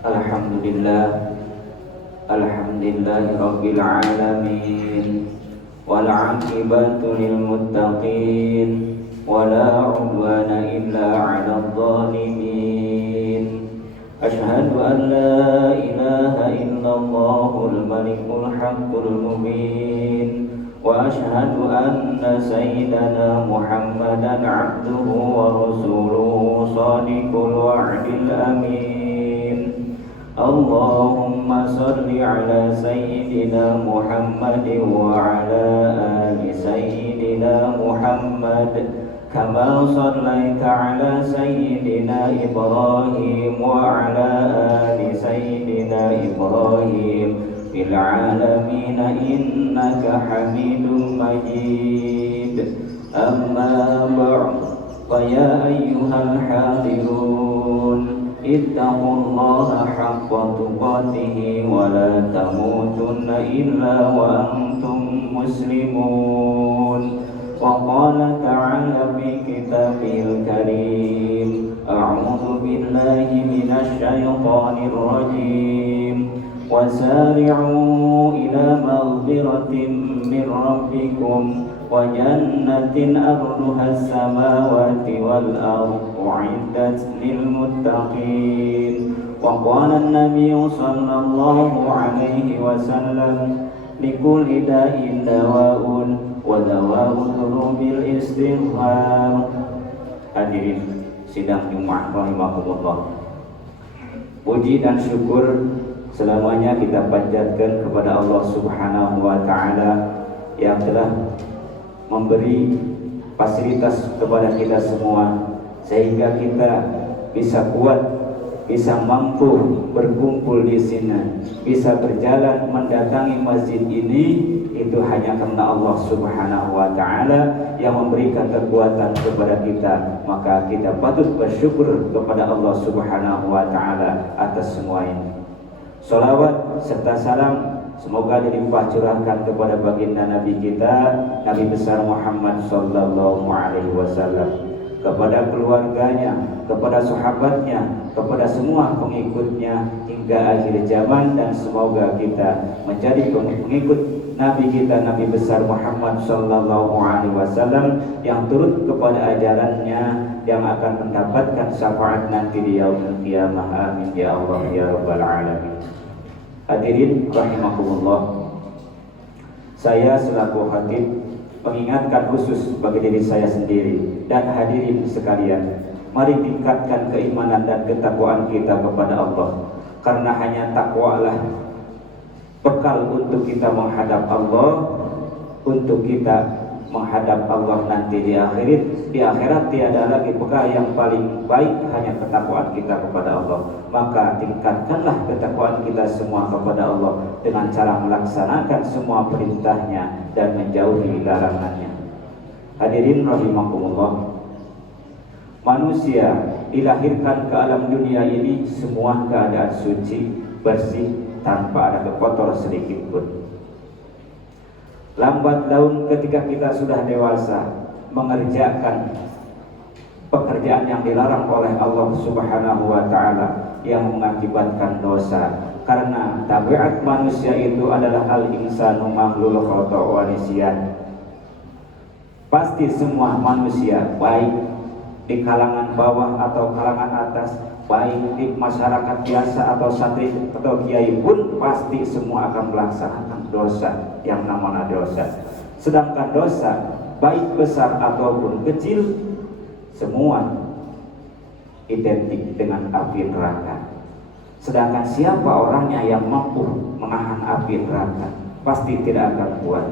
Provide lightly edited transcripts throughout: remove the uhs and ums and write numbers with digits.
Alhamdulillah, alhamdulillahi rabbil alamin, wal aqibatu lil muttaqin, wala udwana illa 'alal zalimin. Asyhadu an la ilaha illallahul malikul haqqul mubin, wa asyhadu anna sayyidana Muhammadan 'abduhu wa rasuluhu shadiqul wa'dil amin. Allahumma salli ala sayyidina Muhammad wa ala ali sayyidina Muhammad kama sallaita ala sayyidina Ibrahim wa ala ali sayyidina Ibrahim fil alamin innaka Hamidum Majid. Amma ba'd, fa ya ayyuhal hadirun ittaqullaha haqqa tuqatih wa la tamutunna illa wa antum muslimun. Wa qala ta'ala fi kitabihil karim, a'udzu billahi minasy syaithanir rajim. Wasari'u ila maghfiratin min rabbikum wa jannatin arduha as-samawati wal ardu u'iddat lil muttaqin. Wa qala an-nabiyyu sallallahu alaihi wasallam, likulli da'in dawa'un wa dawa'u dhunubil istighfar. Hadirin sidang Jumat rahimakumullah, puji dan syukur selamanya kita panjatkan kepada Allah Subhanahu wa taala yang telah memberi fasilitas kepada kita semua sehingga kita bisa kuat, bisa mampu berkumpul di sini, bisa berjalan mendatangi masjid ini. Itu hanya karena Allah Subhanahu wa taala yang memberikan kekuatan kepada kita. Maka kita patut bersyukur kepada Allah Subhanahu wa taala atas semua ini. Salawat serta salam semoga dilimpah curahkan kepada baginda Nabi kita, Nabi besar Muhammad sallallahu alaihi wasallam, kepada keluarganya, kepada sahabatnya, kepada semua pengikutnya hingga akhir zaman. Dan semoga kita menjadi pengikut Nabi kita, Nabi besar Muhammad sallallahu alaihi wasallam yang turut kepada ajarannya, yang akan mendapatkan syafaat nanti di yaumul qiyamah. Amin ya Allah ya rabbal alamin. Hadirin rahimakumullah, saya selaku khatib mengingatkan khusus bagi diri saya sendiri dan hadirin sekalian, mari tingkatkan keimanan dan ketakwaan kita kepada Allah, karena hanya takwalah bekal untuk kita menghadap Allah, untuk kita menghadap Allah nanti di akhirat. Di akhirat tiada lagi bekal yang paling baik, hanya ketakwaan kita kepada Allah. Maka tingkatkanlah ketakwaan kita semua kepada Allah dengan cara melaksanakan semua perintahnya dan menjauhi larangannya. Hadirin rahimakumullah, manusia dilahirkan ke alam dunia ini semua keadaan suci, bersih, tanpa ada kotor sedikit pun. Lambat laun ketika kita sudah dewasa mengerjakan pekerjaan yang dilarang oleh Allah Subhanahu wa taala yang mengakibatkan dosa, karena tabiat manusia itu adalah al-insanu makhlul khata' wa nisyan. Pasti semua manusia, baik di kalangan bawah atau kalangan atas, baik di masyarakat biasa atau santri atau kiai pun, pasti semua akan melaksanakan dosa yang namanya dosa. Sedangkan dosa baik besar ataupun kecil semua identik dengan api neraka. Sedangkan siapa orangnya yang mampu menahan api neraka, pasti tidak akan kuat.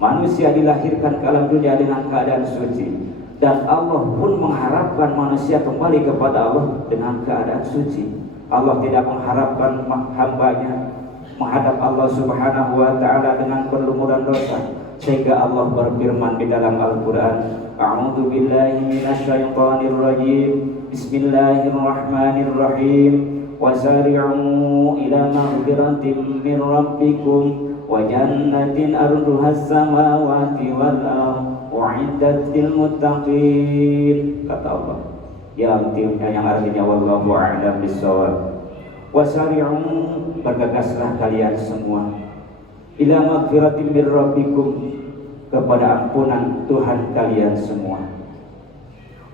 Manusia dilahirkan ke alam dunia dengan keadaan suci, dan Allah pun mengharapkan manusia kembali kepada Allah dengan keadaan suci. Allah tidak mengharapkan hambanya menghadap Allah Subhanahu wa taala dengan perlumuran dosa, sehingga Allah berfirman di dalam Al-Qur'an, a'udzu billahi minasy syaithanir rajim, bismillahirrahmanirrahim, wasari'u ila maghfiratin min rabbikum wa jannatin arduhas samawati wal ardu u'iddat lil muttaqin. Kata Allah yang artinya wallahu a'lam bissawab, Wasari'u, bergegaslah kalian semua, ila magfiratin min rabbikum, kepada ampunan Tuhan kalian semua.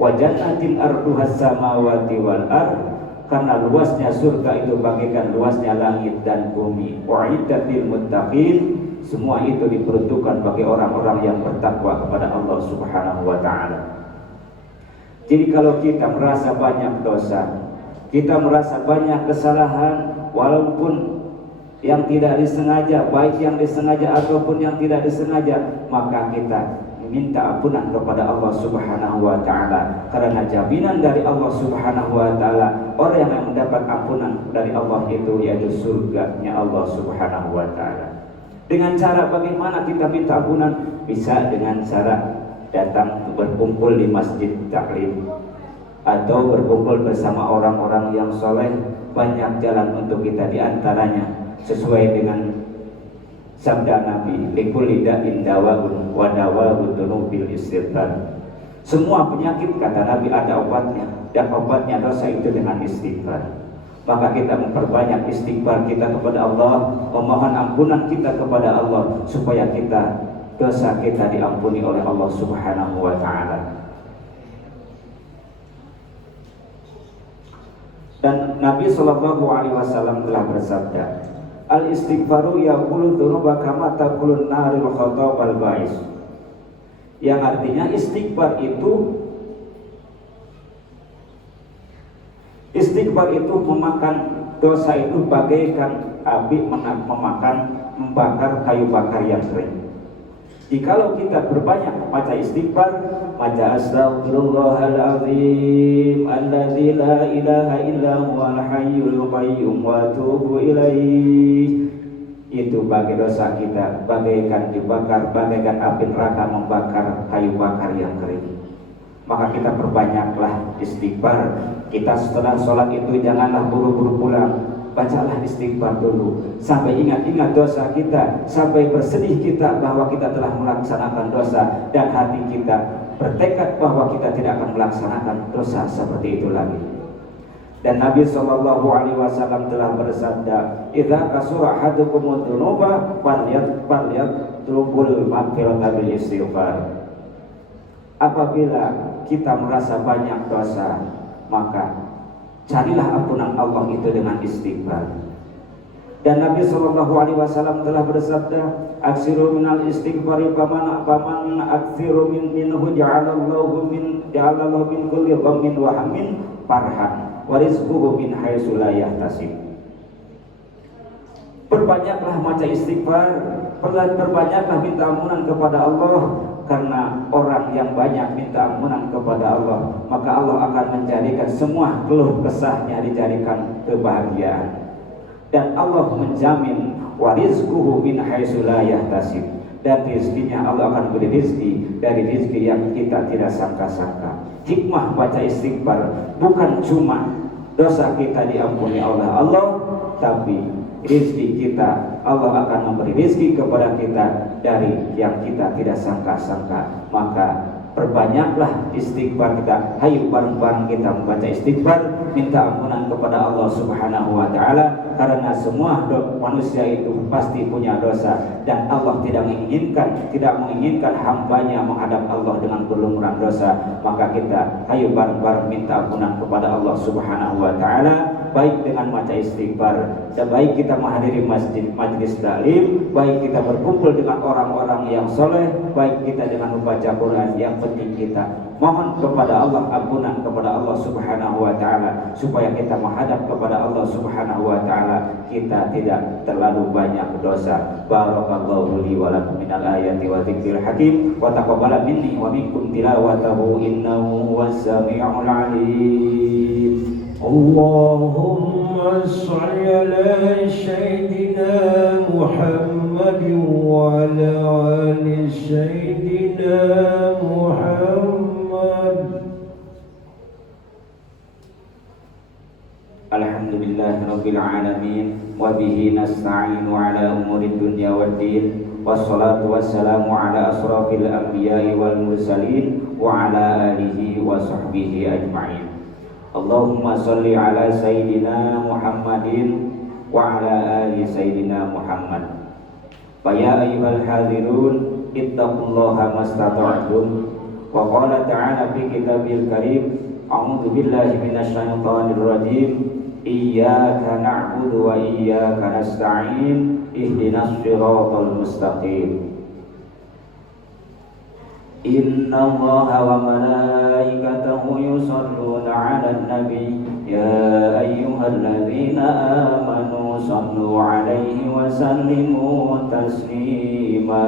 Wa jannatin arduhas samawati wal ard, karena luasnya surga itu bagaikan luasnya langit dan bumi. Uiddatil muttaqin, semua itu diperuntukkan bagi orang-orang yang bertakwa kepada Allah Subhanahu wa taala. Jadi kalau kita merasa banyak dosa, kita merasa banyak kesalahan, walaupun yang tidak disengaja, baik yang disengaja ataupun yang tidak disengaja, maka kita minta ampunan kepada Allah Subhanahu wa taala, karena jaminan dari Allah Subhanahu wa taala, orang yang mendapat ampunan dari Allah itu yaitu surganya Allah Subhanahu wa taala. Dengan cara bagaimana kita minta ampunan? Bisa dengan cara datang berkumpul di masjid taklim, atau berkumpul bersama orang-orang yang soleh. Banyak jalan untuk kita, diantaranya sesuai dengan sabda Nabi, likulli da'in dawa'un wa dawa'u dzunubil istighfar. Semua penyakit, kata Nabi, ada obatnya, dan obatnya dosa itu dengan istighfar. Maka kita memperbanyak istighfar kita kepada Allah, memohon ampunan kita kepada Allah, supaya dosa kita diampuni oleh Allah Subhanahu wa ta'ala. Dan Nabi SAW telah bersabda, al-istighfaru yaqulu dzunuba kama taqulun naril khatab al-ba'is. Yang artinya istighfar itu memakan dosa itu bagaikan api membakar kayu bakar yang kering. Jikalau kita berbanyak membaca istighfar, baca astaghfirullahalazim alladzi la ilaha illa huwal hayyul qayyum wa atubu ilaih, itu bagi dosa kita bagaikan dibakar, bagaikan api neraka membakar kayu bakar yang kering. Maka kita perbanyaklah istighfar. Kita setelah sholat itu janganlah buru-buru pulang, bacalah istighfar dulu, sampai ingat-ingat dosa kita, sampai bersedih kita bahwa kita telah melaksanakan dosa, dan hati kita bertekad bahwa kita tidak akan melaksanakan dosa seperti itu lagi. Dan Nabi SAW telah bersabda, idza kasura ahadukumud dzunuba falyatlubul maghfirata bil istighfar. Apabila kita merasa banyak dosa, maka carilah ampunan Allah itu dengan istighfar. Dan Nabi SAW telah bersabda, aksiru minal istighfari faman aksiru minhu ja'alallahu min kulli ghammin wa hammin farhan wa rizquhu min haitsu la yahtasib. Perbanyaklah baca istighfar, perbanyaklah minta ampunan kepada Allah, karena orang yang banyak minta ampunan kepada Allah, maka Allah akan menjadikan semua keluh kesahnya dijadikan kebahagiaan. Dan Allah menjamin warizquhu min haitsu la yahtasib, dan rezekinya Allah akan beri rezeki dari rezeki yang kita tidak sangka-sangka. Hikmah baca istighfar bukan cuma dosa kita diampuni oleh Allah, tapi rezeki kita, Allah akan memberi rezeki kepada kita dari yang kita tidak sangka-sangka. Maka perbanyaklah istighfar kita. Hayu bareng-bareng kita membaca istighfar, minta ampunan kepada Allah Subhanahu wa taala, karena semua manusia itu pasti punya dosa, dan Allah tidak menginginkan hambanya menghadap Allah dengan berlumuran dosa. Maka kita hayu bareng-bareng minta ampunan kepada Allah Subhanahu wa taala, baik dengan baca istighfar, baik kita menghadiri majlis taklim, baik kita berkumpul dengan orang-orang yang soleh, baik kita dengan membaca Quran. Yang penting kita mohon kepada Allah ampunan kepada Allah Subhanahu wa taala, supaya kita menghadap kepada Allah Subhanahu wa taala kita tidak terlalu banyak dosa. Barakallahu li wa lakum minal ayati wa dzikril hakim, wa taqabbala minni wa minkum tilawatahu innahu was-sami'ul 'alim. Allahumma shalli ala sayyidina Muhammad wa ala ali sayyidina Muhammad. Alhamdulillahirabbil alamin, wa bihi nasta'inu ala umurid dunya waddin, wassalatu wassalamu ala asrafil anbiya'i wal mursalin wa ala alihi wa sahbihi ajma'in. Allahumma salli ala Sayyidina Muhammadin wa ala ali Sayyidina Muhammad. Faya ayyuhal hadirun ittaqullaha mastata'tum. Wa qala ta'ala fi kitabil karim, a'udzu billahi minasyaitonir rajim, iyyaka na'budu wa iyyaka nasta'in, ihdinas siratal mustaqim. Inna Allaha wa malaikatahu yusalluna 'alan nabi ya ayyuhalladzina amanu sallu 'alaihi wa sallimu taslima.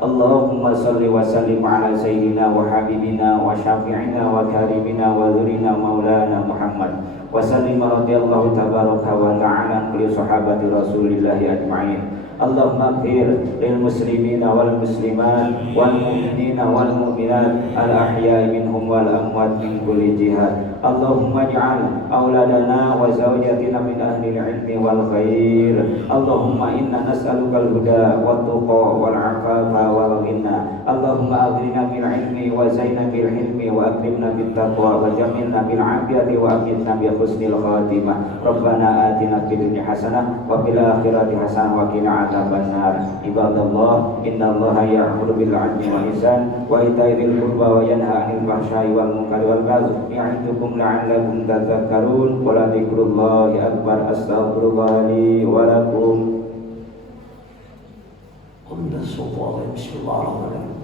Allahumma salli wa sallim 'ala sayyidina wa habibina wa syafi'ina wa karimina wa dzurrina maulana Muhammad wa sallim radhiyallahu tabaraka wa ta'ala li sahabati Rasulillahi ajma'in. Allahumma ighfir lil muslimina wal muslimat wal mu'minina wal mu'minat al ahya'i minhum wal amwat min kulli jihad. Allahumma ij'al auladana wa zawjatina min ahli al-ilmi wal khair. Allahumma inna nas'aluka al-huda wat tuqa wal 'afafa wal ghina. Allahumma aghnina bil ilmi wa zaina bil hilmi wa akrimna bit taqwa wa jamilna bil 'afiyati wa amitna bi husnil khatimah. Rabbana atina fid dunya hasanah wa fil akhirati hasanah wa qina adzabannar. Ibadallah, innallaha ya'muru bil 'adli wal ihsan wa ita'i dzil qurba wa yanha 'anil fahsya'i wal munkari wal baghi ya'idukum la'allakum tadhakkarun. Wa la dzikrullahi akbar. Astaghfirullah li wa lakum. Bismillahirrahmanirrahim.